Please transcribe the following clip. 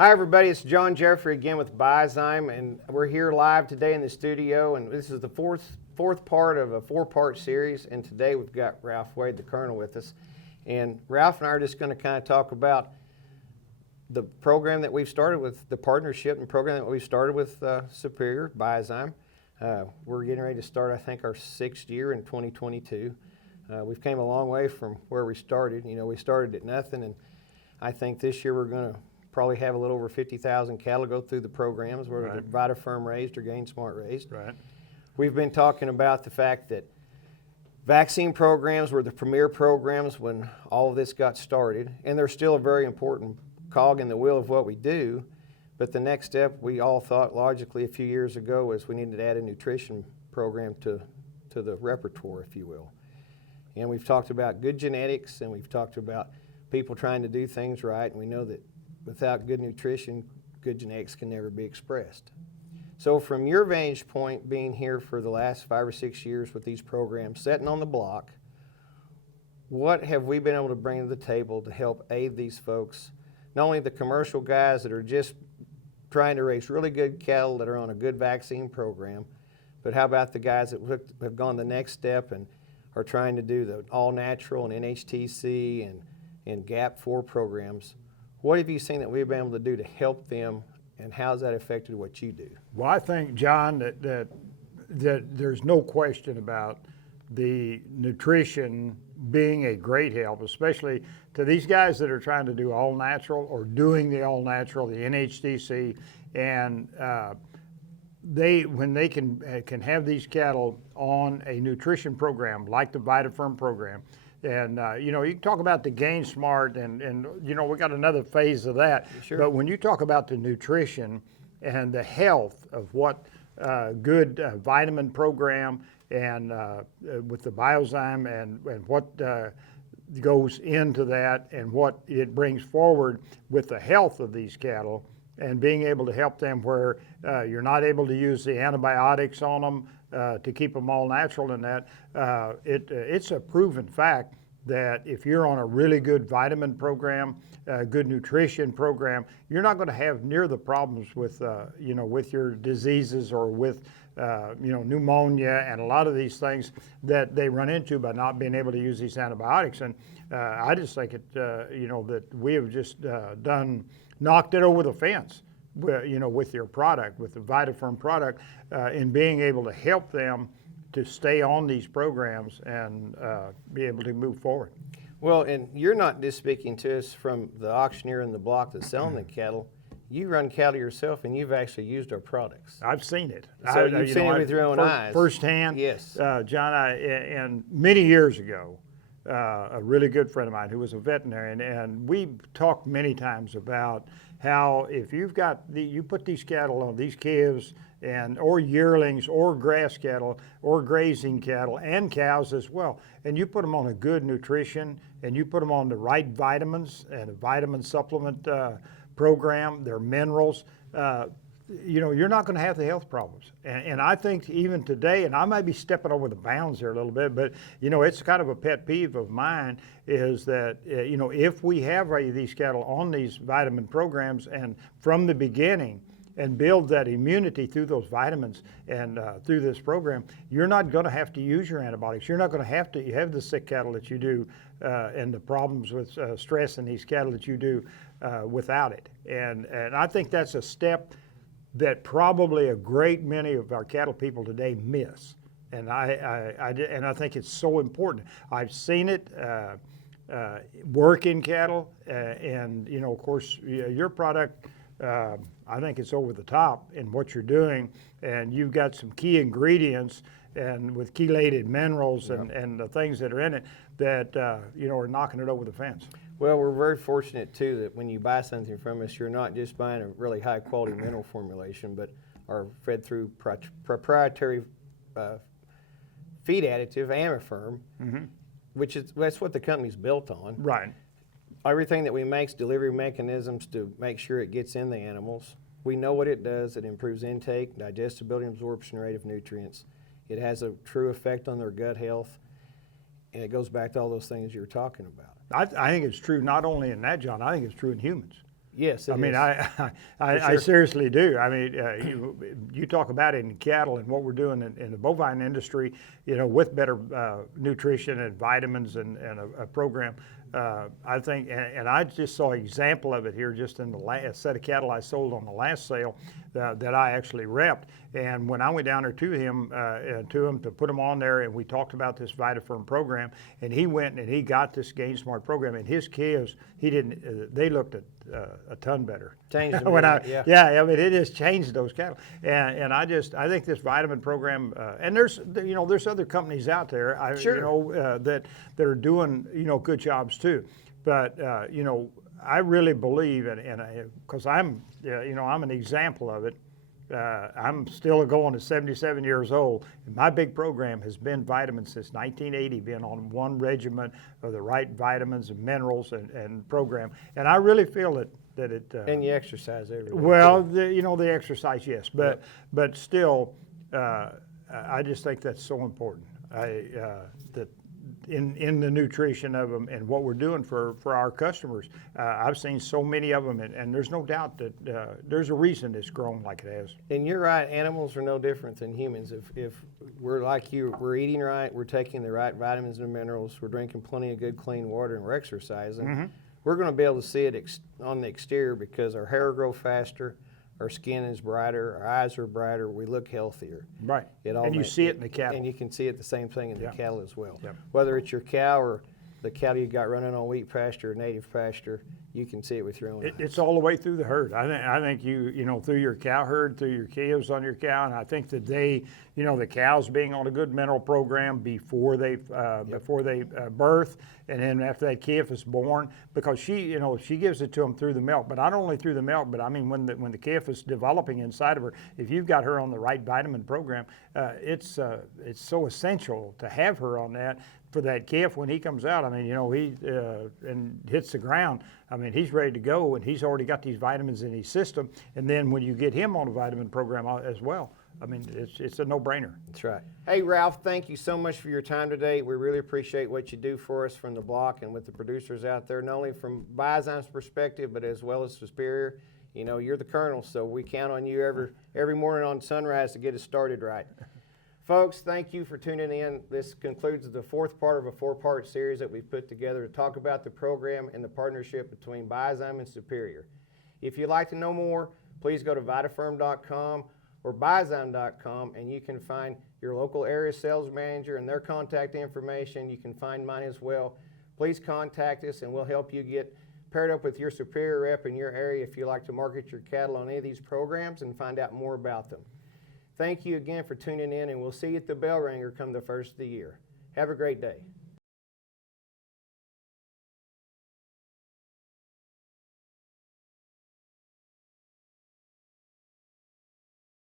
Hi everybody, it's John Jeffrey again with BioZyme, and we're here live today in the studio, and this is the fourth part of a four-part series, and today we've got Ralph Wade, the Colonel, with us. And Ralph and I are just going to kind of talk about the program that we've started with, the partnership and program that we've started with Superior BioZyme. We're getting ready to start, I think, our 6th year in 2022. We've came a long way from where we started. You know, we started at nothing, and I think this year we're going to probably have a little over 50,000 cattle go through the programs, whether they're VitaFerm raised or GainSmart raised. Right. We've been talking about the fact that vaccine programs were the premier programs when all of this got started, and they're still a very important cog in the wheel of what we do. But the next step, we all thought logically a few years ago, was we needed to add a nutrition program to the repertoire, if you will. And we've talked about good genetics, and we've talked about people trying to do things right, and we know that without good nutrition, good genetics can never be expressed. So from your vantage point, being here for the last 5 or 6 years with these programs, sitting on the block, what have we been able to bring to the table to help aid these folks, not only the commercial guys that are just trying to raise really good cattle that are on a good vaccine program, but how about the guys that have gone the next step and are trying to do the all-natural and NHTC and GAP4 programs? What have you seen that we've been able to do to help them, and how has that affected what you do? Well, I think, John, that there's no question about the nutrition being a great help, especially to these guys that are trying to do all natural or doing the all natural, the NHTC, and when they can have these cattle on a nutrition program like the VitaFerm program. And, you know, you can talk about the GainSmart and you know, we got another phase of that. Sure. But when you talk about the nutrition and the health of what good vitamin program and with the BioZyme and what goes into that and what it brings forward with the health of these cattle and being able to help them where you're not able to use the antibiotics on them to keep them all natural in that, it's a proven fact that if you're on a really good vitamin program, good nutrition program, you're not going to have near the problems with, you know, with your diseases or with, you know, pneumonia and a lot of these things that they run into by not being able to use these antibiotics. And I just think it, you know, that we have just knocked it over the fence, you know, with your product, with the VitaFerm product, in being able to help them to stay on these programs and be able to move forward. Well, and you're not just speaking to us from the auctioneer in the block that's selling the cattle. You run cattle yourself, and you've actually used our products. I've seen it. So you've seen it with your own eyes. Firsthand. Yes. John, and many years ago, a really good friend of mine who was a veterinarian, and we talked many times about how if you've got you put these cattle on these calves or yearlings or grass cattle or grazing cattle and cows as well, and you put them on a good nutrition and you put them on the right vitamins and a vitamin supplement program, their minerals, you know, you're not going to have the health problems. And I think even today, and I might be stepping over the bounds here a little bit, but, you know, it's kind of a pet peeve of mine is that, you know, if we have these cattle on these vitamin programs and from the beginning and build that immunity through those vitamins and through this program, you're not going to have to use your antibiotics. You're not going to have the sick cattle that you do and the problems with stress in these cattle that you do without it. And I think that's a step that probably a great many of our cattle people today miss, and I think it's so important. I've seen it work in cattle, and you know, of course, your product. I think it's over the top in what you're doing, and you've got some key ingredients and with chelated minerals and the things that are in it that you know, are knocking it over the fence. Well, we're very fortunate too that when you buy something from us, you're not just buying a really high quality mineral formulation, but are fed through proprietary feed additive, Amiferm, that's what the company's built on. Right. Everything that we make is delivery mechanisms to make sure it gets in the animals. We know what it does. It improves intake, digestibility, and absorption rate of nutrients. It has a true effect on their gut health, and it goes back to all those things you were talking about. I think it's true not only in that, John, I think it's true in humans. Yes, it I mean, is. I sure. seriously do. I mean, you talk about it in cattle and what we're doing in the bovine industry, with better nutrition and vitamins and a program. I think, and I just saw an example of it here just in the last set of cattle I sold on the last sale that I actually repped. And when I went down there to him to put him on there, and we talked about this VitaFerm program, and he went and he got this GainSmart program, and his calves, they looked a ton better. Changed them, when yeah. I mean, it has changed those cattle, and I think this vitamin program, and there's other companies out there, Sure. that are doing good jobs too, but I really believe, and because I'm an example of it. I'm still going at 77 years old, and my big program has been vitamins since 1980, been on one regimen of the right vitamins and minerals and program. And I really feel that it. And you exercise every day. Well, the exercise, yes, but still, I just think that's so important. That in the nutrition of them and what we're doing for our customers. I've seen so many of them, and there's no doubt that there's a reason it's grown like it has. And you're right, animals are no different than humans. If we're like you, we're eating right, we're taking the right vitamins and minerals, we're drinking plenty of good clean water, and we're exercising, we're going to be able to see it on the exterior because our hair grows faster, our skin is brighter, our eyes are brighter, we look healthier. Right. And you see it in the cattle. And you can see it the same thing in the cattle as well. Yep. Whether it's your cow or the cattle you got running on wheat pasture or native pasture, you can see it with your own eyes. It's all the way through the herd. I think you through your cow herd, through your calves on your cow, and I think that the cows being on a good mineral program before they birth, and then after that calf is born, because she gives it to them through the milk, but not only through the milk, but I mean when the calf is developing inside of her, if you've got her on the right vitamin program, it's so essential to have her on that. For that calf when he comes out, I mean, he and hits the ground, I mean, he's ready to go, and he's already got these vitamins in his system. And then when you get him on a vitamin program as well, I mean, it's a no-brainer. That's right. Hey, Ralph, thank you so much for your time today. We really appreciate what you do for us from the block and with the producers out there, not only from BioZyme's perspective, but as well as Superior. You're the colonel, so we count on you every morning on sunrise to get us started right. Folks, thank you for tuning in. This concludes the fourth part of a four-part series that we've put together to talk about the program and the partnership between BioZyme and Superior. If you'd like to know more, please go to VitaFerm.com or BioZyme.com, and you can find your local area sales manager and their contact information. You can find mine as well. Please contact us, and we'll help you get paired up with your Superior rep in your area if you'd like to market your cattle on any of these programs and find out more about them. Thank you again for tuning in, and we'll see you at the bell ringer come the first of the year. Have a great day.